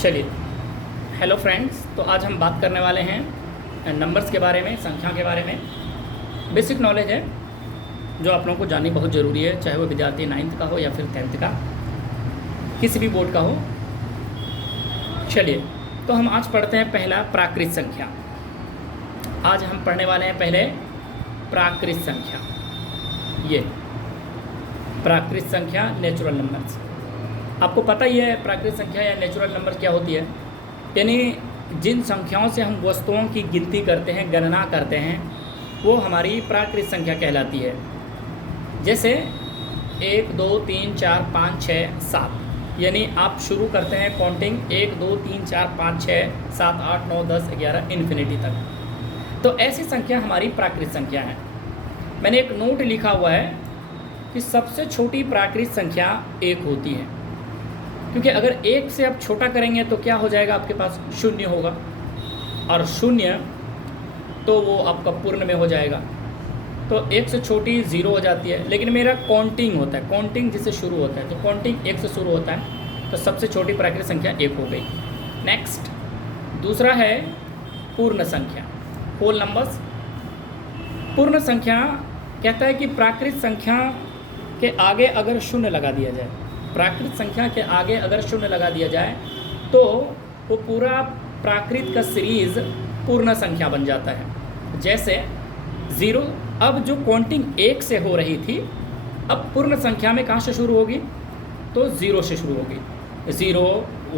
चलिए, hello friends. तो आज हम बात करने वाले हैं नंबर्स के बारे में, संख्या के बारे में। बेसिक नॉलेज है जो आप लोगों को जाननी बहुत ज़रूरी है, चाहे वो विद्यार्थी 9th का हो या फिर 10th का, किसी भी बोर्ड का हो। चलिए, तो हम आज पढ़ते हैं पहला प्राकृत संख्या। आज हम पढ़ने वाले हैं पहले प्राकृत संख्या। ये प्राकृत संख्या, नेचुरल नंबर्स। आपको पता ही है प्राकृत संख्या या नेचुरल नंबर क्या होती है। यानी जिन संख्याओं से हम वस्तुओं की गिनती करते हैं, गणना करते हैं, वो हमारी प्राकृत संख्या कहलाती है। जैसे 1 2 3 4 5 6 7, यानी आप शुरू करते हैं काउंटिंग 1 2 3 4 5 6 7 8 9 10 11 इन्फिनिटी तक। तो ऐसी संख्या हमारी प्राकृत संख्या है। मैंने एक नोट लिखा हुआ है कि सबसे छोटी प्राकृत संख्या 1 होती है, क्योंकि अगर 1 से आप छोटा करेंगे तो क्या हो जाएगा, आपके पास 0 होगा, और 0 तो वो आपका पूर्ण में हो जाएगा। तो 1 से छोटी 0 हो जाती है। लेकिन मेरा काउंटिंग होता है, काउंटिंग जिससे शुरू होता है, तो काउंटिंग 1 से शुरू होता है, तो सबसे छोटी प्राकृत संख्या 1 हो गई। नेक्स्ट, दूसरा है पूर्ण संख्या, होल नंबर्स। पूर्ण संख्या कहता है कि प्राकृत संख्या के आगे अगर 0 लगा दिया जाए, प्राकृत संख्या के आगे अगर 0 लगा दिया जाए तो वो पूरा प्राकृत का सीरीज़ पूर्ण संख्या बन जाता है। जैसे 0, अब जो काउंटिंग 1 से हो रही थी, अब पूर्ण संख्या में कहाँ से शुरू होगी, तो 0 से शुरू होगी। 0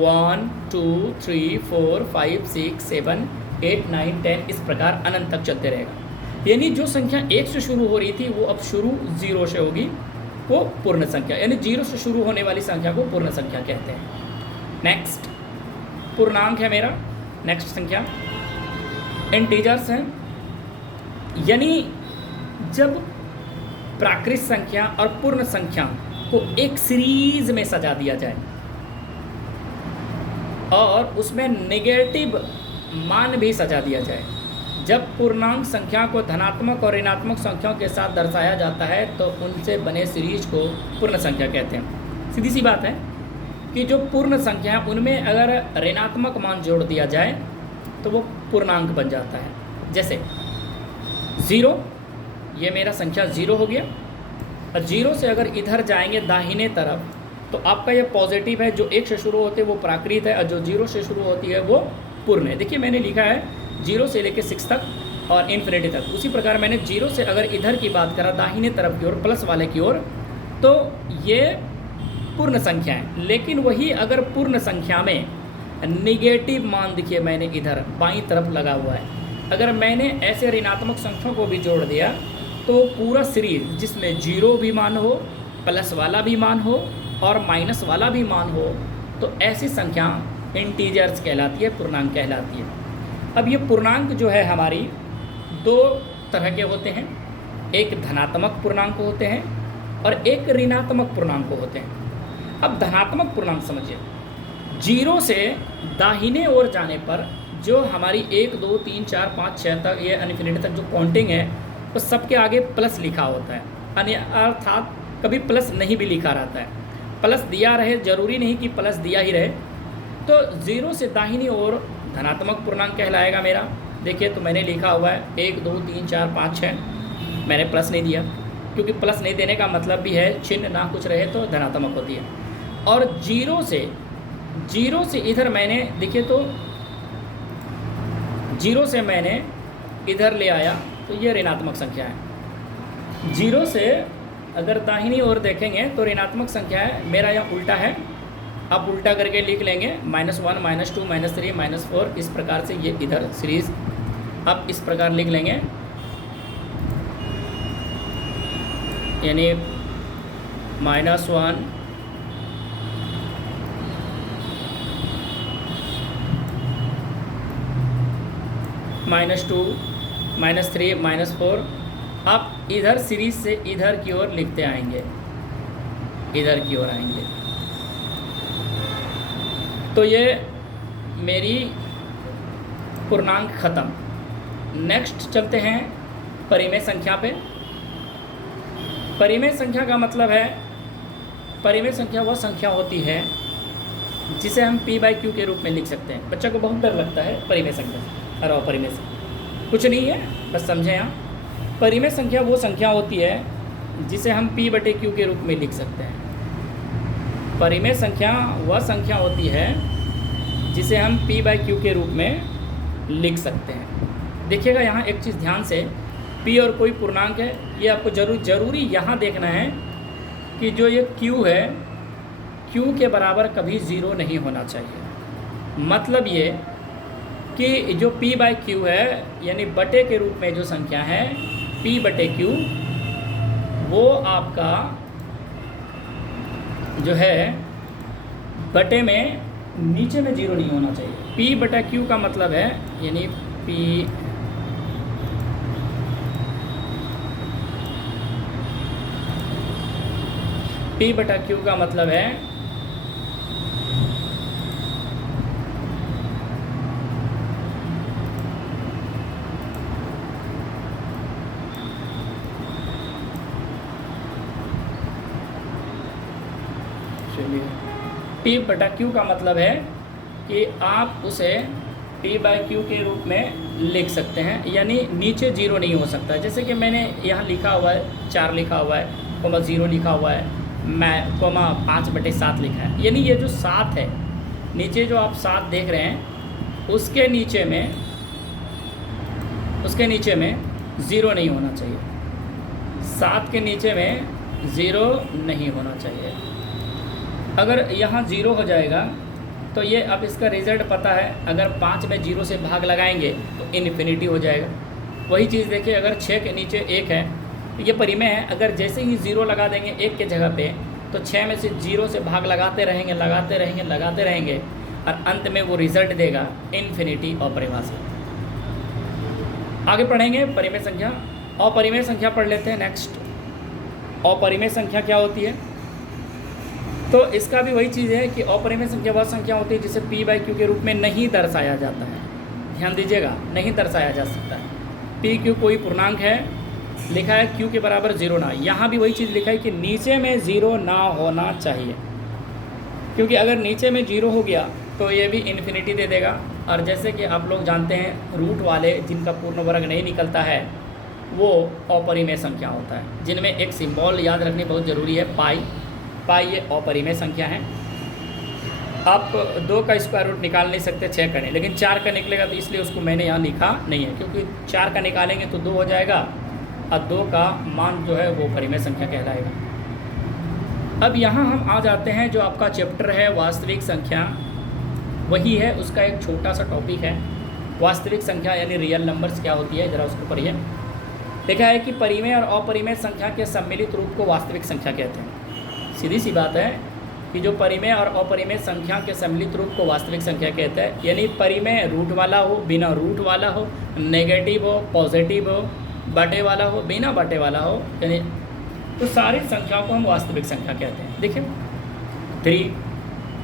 1 2 3 4 5 6 7 8 9 10, इस प्रकार अनंत तक चलते रहेगा। यानी जो संख्या 1 से शुरू हो रही थी वो अब शुरू 0 से होगी, वो पूर्ण संख्या, यानी 0 से शुरू होने वाली संख्या को पूर्ण संख्या कहते हैं। नेक्स्ट, पूर्णांक है मेरा नेक्स्ट संख्या। इंटीजर्स हैं, यानी जब प्राकृत संख्या और पूर्ण संख्या को एक सीरीज में सजा दिया जाए और उसमें नेगेटिव मान भी सजा दिया जाए। जब पूर्णांक संख्या को धनात्मक और ऋणात्मक संख्याओं के साथ दर्शाया जाता है तो उनसे बने सीरीज को पूर्ण संख्या कहते हैं। सीधी सी बात है कि जो पूर्ण संख्या है उनमें अगर ऋणात्मक मान जोड़ दिया जाए तो वो पूर्णांक बन जाता है। जैसे 0, ये मेरा संख्या 0 हो गया, और 0 से अगर इधर जाएंगे दाहिने तरफ तो आपका ये पॉजिटिव है। जो 1 से शुरू होते हैं वो प्राकृत है, और जो 0 से शुरू होती है वो पूर्ण है। देखिए मैंने लिखा है 0 से लेकर 6 तक और इन्फिनिटी तक। उसी प्रकार मैंने 0 से अगर इधर की बात करा दाहिने तरफ की ओर, प्लस वाले की ओर, तो ये पूर्ण संख्या है। लेकिन वही अगर पूर्ण संख्या में निगेटिव मान, देखिए मैंने इधर बाईं तरफ लगा हुआ है, अगर मैंने ऐसे ऋणात्मक संख्याओं को भी जोड़ दिया तो पूरा सीरीज जिसमें 0 भी मान हो, प्लस वाला भी मान हो और माइनस वाला भी मान हो, तो ऐसी संख्या इंटीजर्स कहलाती है, पूर्णांक कहलाती है। अब ये पूर्णांक जो है हमारी 2 तरह के होते हैं, एक धनात्मक पूर्णांक होते हैं और एक ऋणात्मक पूर्णांक होते हैं। अब धनात्मक पूर्णांक समझिए, 0 से दाहिने ओर जाने पर जो हमारी 1 2 3 4 5 6 तक, ये इन्फिनिटी तक जो काउंटिंग है, वो सबके आगे प्लस लिखा होता है, अर्थात कभी प्लस नहीं भी लिखा रहता है। प्लस दिया रहे, जरूरी नहीं कि प्लस दिया ही रहे। तो 0 से दाहिनी ओर धनात्मक पूर्णांक कहलाएगा मेरा। देखिए तो मैंने लिखा हुआ है 1 2 3 4 5 6, मैंने प्लस नहीं दिया, क्योंकि प्लस नहीं देने का मतलब भी है चिन्ह ना कुछ रहे तो धनात्मक होती है। और 0 से इधर मैंने, देखिए तो 0 से मैंने इधर ले आया तो ये ऋणात्मक संख्या है। 0 से अगर दाहिनी ओर देखेंगे तो ऋणात्मक संख्या है, मेरा यहाँ उल्टा है, आप उल्टा करके लिख लेंगे -1 -2 -3 -4, इस प्रकार से ये इधर सीरीज आप इस प्रकार लिख लेंगे, यानी -1 -2 -3 -4, आप इधर सीरीज से इधर की ओर लिखते आएंगे, इधर की ओर आएंगे। तो ये मेरी पूर्णांक ख़त्म। नेक्स्ट चलते हैं परिमेय संख्या पे। परिमेय संख्या का मतलब है, परिमेय संख्या वह संख्या होती है जिसे हम p/q के रूप में लिख सकते हैं। बच्चा को बहुत डर लगता है परिमेय संख्या से और अपरिमेय से, कुछ नहीं है, बस समझें। यहाँ परिमेय संख्या वो संख्या होती है जिसे हम p/q के रूप में लिख सकते हैं। परिमेय संख्या वह संख्या होती है जिसे हम p/q के रूप में लिख सकते हैं। देखिएगा यहाँ एक चीज़ ध्यान से, p और कोई पूर्णांक है, ये आपको जरूरी यहाँ देखना है कि जो ये q है, q के बराबर कभी ज़ीरो नहीं होना चाहिए। मतलब ये कि जो p/q है यानी बटे के रूप में जो संख्या है p/q, वो आपका जो है बटे में नीचे में जीरो नहीं होना चाहिए। p/q का मतलब है यानी p/q का मतलब है p/q का मतलब है कि आप उसे p/q के रूप में लिख सकते हैं, यानी नीचे जीरो नहीं हो सकता। जैसे कि मैंने यहाँ लिखा हुआ है 4 लिखा हुआ है, कोमा 0 लिखा हुआ है, मैं कोमा 5/7 लिखा है, यानी ये जो 7 है, नीचे जो आप 7 देख रहे हैं उसके नीचे में ज़ीरो नहीं होना चाहिए। 7 के नीचे में ज़ीरो नहीं होना चाहिए। अगर यहाँ 0 हो जाएगा तो ये अब इसका रिज़ल्ट पता है, अगर 5 में 0 से भाग लगाएंगे तो इन्फिनिटी हो जाएगा। वही चीज़ देखिए, अगर 6 के नीचे 1 है तो ये परिमेय है, अगर जैसे ही 0 लगा देंगे 1 के जगह पे तो 6 में से 0 से भाग लगाते रहेंगे और अंत में वो रिज़ल्ट देगा इन्फिनिटी अपरिभाषा। आगे पढ़ेंगे परिमेय संख्या। अपरिमेय संख्या पढ़ लेते हैं नेक्स्ट। अपरिमेय संख्या क्या होती है? तो इसका भी वही चीज़ है कि अपरिमेय संख्या वह संख्या होती है जिसे p/q के रूप में नहीं दर्शाया जाता है। ध्यान दीजिएगा, नहीं दर्शाया जा सकता है। p/q कोई पूर्णांक है, लिखा है q के बराबर 0 ना। यहाँ भी वही चीज़ लिखा है कि नीचे में 0 ना होना चाहिए, क्योंकि अगर नीचे में 0 हो गया तो ये भी इन्फिनिटी दे देगा। और जैसे कि आप लोग जानते हैं, रूट वाले जिनका पूर्ण वर्ग नहीं निकलता है वो अपरिमेय संख्या होता है, जिनमें एक सिंबल याद रखनी बहुत ज़रूरी है, पाई ये अपरिमेय संख्या है। आप 2 का स्क्वायर रूट निकाल नहीं सकते 6 का नहीं, लेकिन 4 का निकलेगा, तो इसलिए उसको मैंने यहाँ लिखा नहीं है, क्योंकि 4 का निकालेंगे तो 2 हो जाएगा और 2 का मान जो है वो परिमेय संख्या कहलाएगा। अब यहाँ हम आ जाते हैं, जो आपका चैप्टर है वास्तविक संख्या, वही है, उसका एक छोटा सा टॉपिक है वास्तविक संख्या यानी रियल नंबर्स क्या होती है, ज़रा उसको पढ़िए। देखा है कि परिमेय और अपरिमेय संख्या के सम्मिलित रूप को वास्तविक संख्या कहते हैं। सीधी सी बात है कि जो परिमेय और अपरिमेय संख्या के सम्मिलित रूप को वास्तविक संख्या कहते हैं, यानी परिमेय रूट वाला हो, बिना रूट वाला हो, नेगेटिव हो, पॉजिटिव हो, बटे वाला हो, बिना बटे वाला हो, यानी तो सारी संख्याओं को हम वास्तविक संख्या कहते हैं। देखिए 3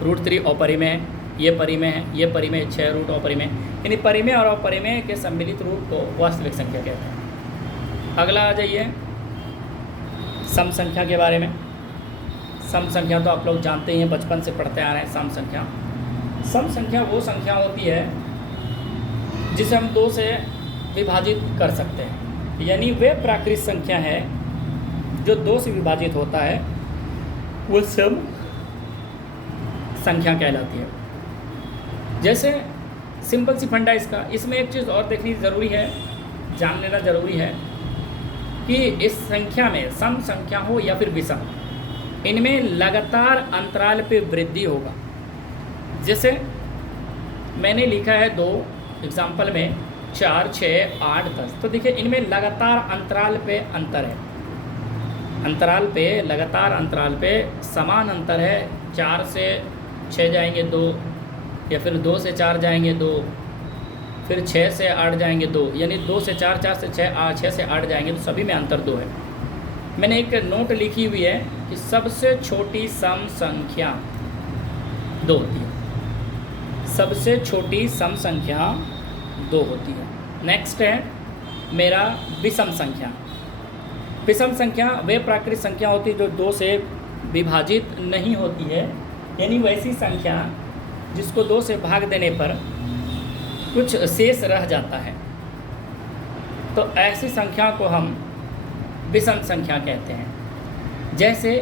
√3 अपरिमेय, ये परिमेय है, ये परिमेय 6 रूट अपरिमेय, यानी परिमेय और अपरिमेय के सम्मिलित रूप को वास्तविक संख्या कहते हैं। अगला आ जाइए सम संख्या के बारे में। सम संख्या तो आप लोग जानते ही हैं, बचपन से पढ़ते आ रहे हैं। सम संख्या वो संख्या होती है जिसे हम 2 से विभाजित कर सकते हैं, यानी वे प्राकृत संख्या है जो 2 से विभाजित होता है, वो सम संख्या कहलाती है। जैसे सिंपल सी फंडा इसमें एक चीज़ और देखनी ज़रूरी है, जान लेना ज़रूरी है कि इस संख्या में सम संख्या हो या फिर विषम, इनमें लगातार अंतराल पे वृद्धि होगा। जैसे मैंने लिखा है 2 एग्जाम्पल में 4, 6, 8, 10, तो देखिए इनमें लगातार अंतराल पे अंतर है, लगातार अंतराल पे समान अंतर है। 4 से 6 जाएंगे 2, या फिर 2 से 4 जाएंगे 2, फिर 6 से 8 जाएंगे 2, यानी 2 से 4, 4 से 6, 6 से 8 जाएंगे, तो सभी में अंतर 2 है। मैंने एक नोट लिखी हुई है कि सबसे छोटी सम संख्या 2 होती है, सबसे छोटी सम संख्या 2 होती है। नेक्स्ट है मेरा विषम संख्या। विषम संख्या वे प्राकृत संख्या होती है जो 2 से विभाजित नहीं होती है, यानी वैसी संख्या जिसको 2 से भाग देने पर कुछ शेष रह जाता है, तो ऐसी संख्या को हम विषम संख्या कहते हैं। जैसे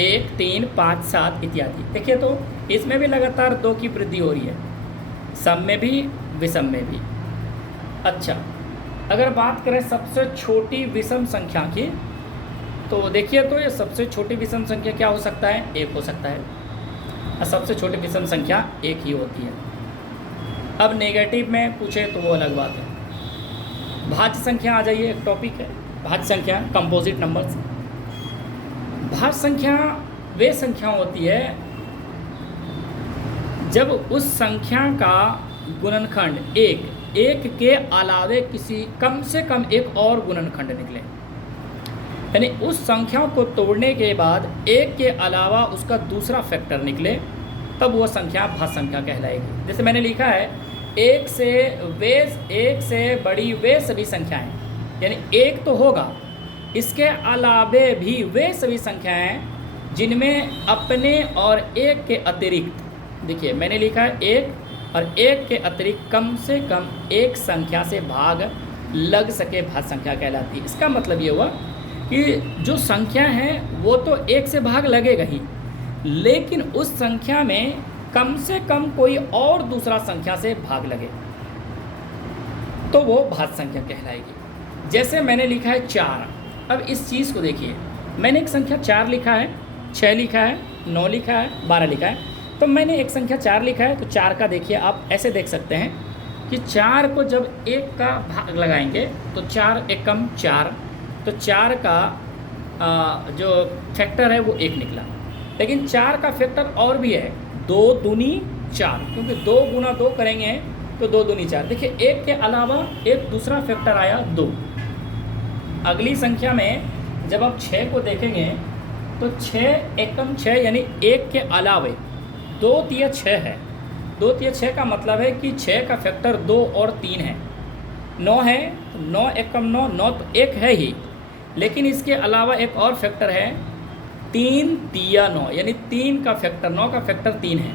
1, 3, 5, 7 इत्यादि। देखिए तो इसमें भी लगातार 2 की वृद्धि हो रही है, सम में भी विषम में भी। अच्छा, अगर बात करें सबसे छोटी विषम संख्या की, तो देखिए तो ये सबसे छोटी विषम संख्या क्या हो सकता है? 1 हो सकता है। और सबसे छोटी विषम संख्या 1 ही होती है। अब नेगेटिव में पूछे तो वो अलग बात है। भाज्य संख्या आ जाइए, एक टॉपिक है भाज्य संख्या, कंपोजिट नंबर्स। भाज्य संख्या वे संख्या होती है जब उस संख्या का गुणनखंड एक के अलावे किसी कम से कम एक और गुणनखंड निकले, यानी उस संख्या को तोड़ने के बाद 1 के अलावा उसका दूसरा फैक्टर निकले, तब वह संख्या भाज्य संख्या कहलाएगी। जैसे मैंने लिखा है 1 से बड़ी वे सभी संख्याएं, यानी 1 तो होगा, इसके अलावे भी वे सभी संख्याएं जिनमें अपने और 1 के अतिरिक्त, देखिए मैंने लिखा है 1 और 1 के अतिरिक्त कम से कम एक संख्या से भाग लग सके, भाज्य संख्या कहलाती है। इसका मतलब ये हुआ कि जो संख्या है वो तो 1 से भाग लगेगा ही, लेकिन उस संख्या में कम से कम कोई और दूसरा संख्या से भाग लगे तो वो भाज्य संख्या कहलाएगी। जैसे मैंने लिखा है 4। अब इस चीज़ को देखिए, मैंने एक संख्या 4 लिखा है, 6 लिखा है, 9 लिखा है, 12 लिखा है। तो मैंने एक संख्या 4 लिखा है, तो 4 का देखिए आप ऐसे देख सकते हैं कि 4 को जब 1 का भाग लगाएंगे तो 4 एकम 4, तो 4 का जो फैक्टर है वो 1 निकला। लेकिन 4 का फैक्टर और भी है, 2 दूनी 4, क्योंकि 2 गुना 2 करेंगे तो 2 दूनी 4। देखिए 1 के अलावा एक दूसरा फैक्टर आया 2। अगली संख्या में जब आप 6 को देखेंगे तो 6 एकम 6, यानी 1 के अलावे 2 तिया 6 है। 2 तिया 6 का मतलब है कि 6 का फैक्टर 2 और 3 है। 9 है, 9 एकम 9, 9 तो 1 है ही, लेकिन इसके अलावा एक और फैक्टर है 3 तिया 9, यानी 3 का फैक्टर, 9 का फैक्टर 3 है।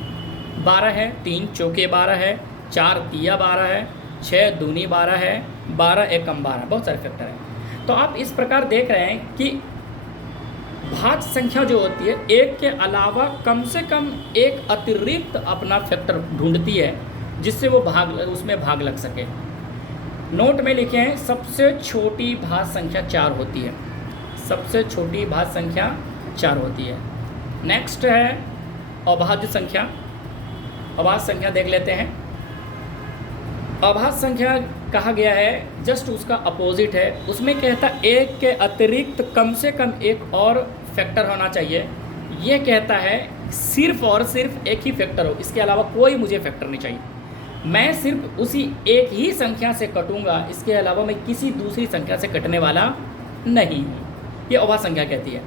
12 है, 3 चौके 12 है, 4 तिया 12 है, 6 दूनी 12 है, 12 एकम 12, बहुत सारे फैक्टर हैं। तो आप इस प्रकार देख रहे हैं कि भाज्य संख्या जो होती है 1 के अलावा कम से कम एक अतिरिक्त अपना फैक्टर ढूंढती है जिससे वो उसमें भाग लग सके। नोट में लिखे हैं सबसे छोटी भाज्य संख्या 4 होती है, सबसे छोटी भाज्य संख्या 4 होती है। नेक्स्ट है अभाज्य संख्या। अभाज्य संख्या देख लेते हैं। अभाज्य संख्या कहा गया है, जस्ट उसका अपोजिट है। उसमें कहता 1 के अतिरिक्त कम से कम एक और फैक्टर होना चाहिए। ये कहता है सिर्फ और सिर्फ एक ही फैक्टर हो, इसके अलावा कोई मुझे फैक्टर नहीं चाहिए। मैं सिर्फ उसी एक ही संख्या से कटूंगा, इसके अलावा मैं किसी दूसरी संख्या से कटने वाला नहीं हूँ। ये अभाज्य संख्या कहती है।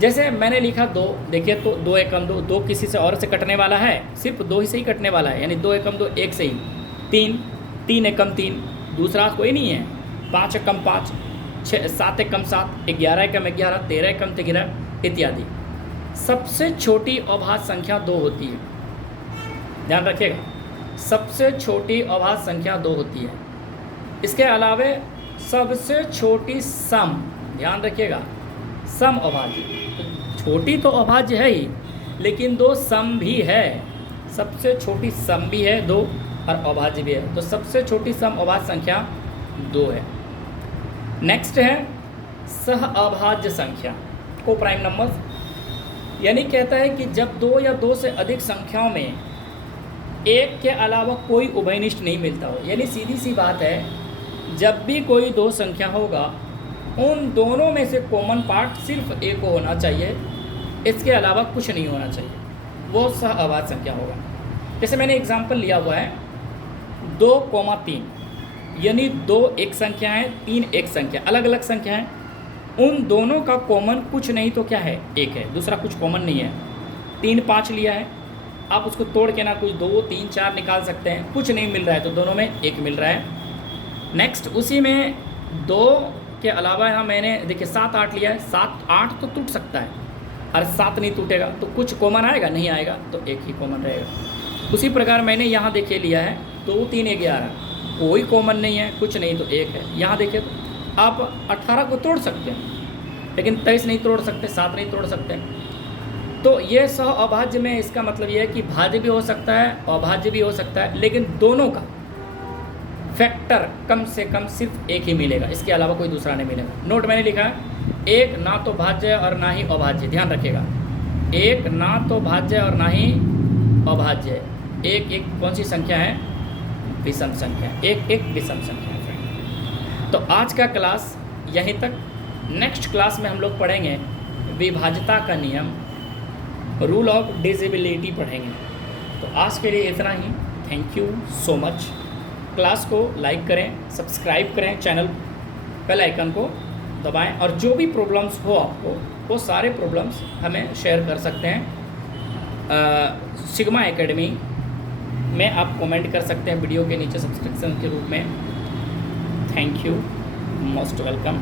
जैसे मैंने लिखा 2, देखिए तो 2 एकम 2, 2 किसी से और से कटने वाला है, सिर्फ 2 ही से ही कटने वाला है, यानी 2 एकम 2 1 से ही। 3, 3 एकम 3, दूसरा कोई नहीं है। 5 एकम 5, 7 एकम 7, 11 एकम 11, 13 एकम 13 इत्यादि। सबसे छोटी अभाज्य संख्या 2 होती है, ध्यान रखिएगा। सबसे छोटी अभाज्य संख्या 2 होती है। इसके अलावे सबसे छोटी सम, ध्यान रखिएगा, सम अभाज्य। छोटी तो अभाज्य है ही, लेकिन 2 सम भी है। सबसे छोटी सम भी है 2 और अभाज्य भी है। तो सबसे छोटी सम अभाज्य संख्या 2 है। नेक्स्ट है सह अभाज्य संख्या, को प्राइम नंबर्स। यानी कहता है कि जब 2 या 2 से अधिक संख्याओं में 1 के अलावा कोई उभयनिष्ठ नहीं मिलता हो, यानी सीधी सी बात है, जब भी कोई 2 संख्या होगा उन दोनों में से कॉमन पार्ट सिर्फ एक को होना चाहिए, इसके अलावा कुछ नहीं होना चाहिए, वो सह अभाज्य संख्या होगा। जैसे मैंने एग्जाम्पल लिया हुआ है 2,3, यानी 2 एक संख्या है, 3 एक संख्या, अलग अलग संख्या है। उन दोनों का कॉमन कुछ नहीं तो क्या है, 1 है, दूसरा कुछ कॉमन नहीं है। 3 5 लिया है, आप उसको तोड़ के ना कुछ 2 3 4 निकाल सकते हैं, कुछ नहीं मिल रहा है तो दोनों में 1 मिल रहा है। नेक्स्ट उसी में 2 के अलावा यहाँ मैंने देखिए 7 8 लिया है। 7 8 तो टूट सकता है और 7 नहीं टूटेगा, तो कुछ कॉमन आएगा, नहीं आएगा, तो 1 ही कॉमन रहेगा। उसी प्रकार मैंने यहाँ देखिए लिया है 2 3 11, कोई कॉमन नहीं है, कुछ नहीं तो 1 है। यहाँ देखिए तो आप 18 को तोड़ सकते हैं, लेकिन 23 नहीं तोड़ सकते, 7 नहीं तोड़ सकते। तो ये सह अभाज्य में इसका मतलब ये है कि भाज्य भी हो सकता है, अभाज्य भी हो सकता है, लेकिन दोनों का फैक्टर कम से कम सिर्फ एक ही मिलेगा, इसके अलावा कोई दूसरा नहीं मिलेगा। नोट मैंने लिखा है, एक ना तो भाज्य और ना ही अभाज्य, ध्यान रखिएगा, एक ना तो भाज्य और ना ही अभाज्य। एक एक कौन सी संख्या है? विषम संख्या, एक एक विषम संख्या है फ्रेंड। तो आज का क्लास यहीं तक। नेक्स्ट क्लास में हम लोग पढ़ेंगे विभाज्यता का नियम, रूल ऑफ डिविजिबिलिटी पढ़ेंगे। तो आज के लिए इतना ही। Thank you so much. Class को लाइक करें, सब्सक्राइब करें, चैनल बेल आइकन को दबाएं, और जो भी प्रॉब्लम्स हो आपको, वो सारे प्रॉब्लम्स हमें शेयर कर सकते हैं। सिग्मा एकेडमी में आप कमेंट कर सकते हैं वीडियो के नीचे सब्सक्रिप्शन के रूप में। Thank you, most welcome.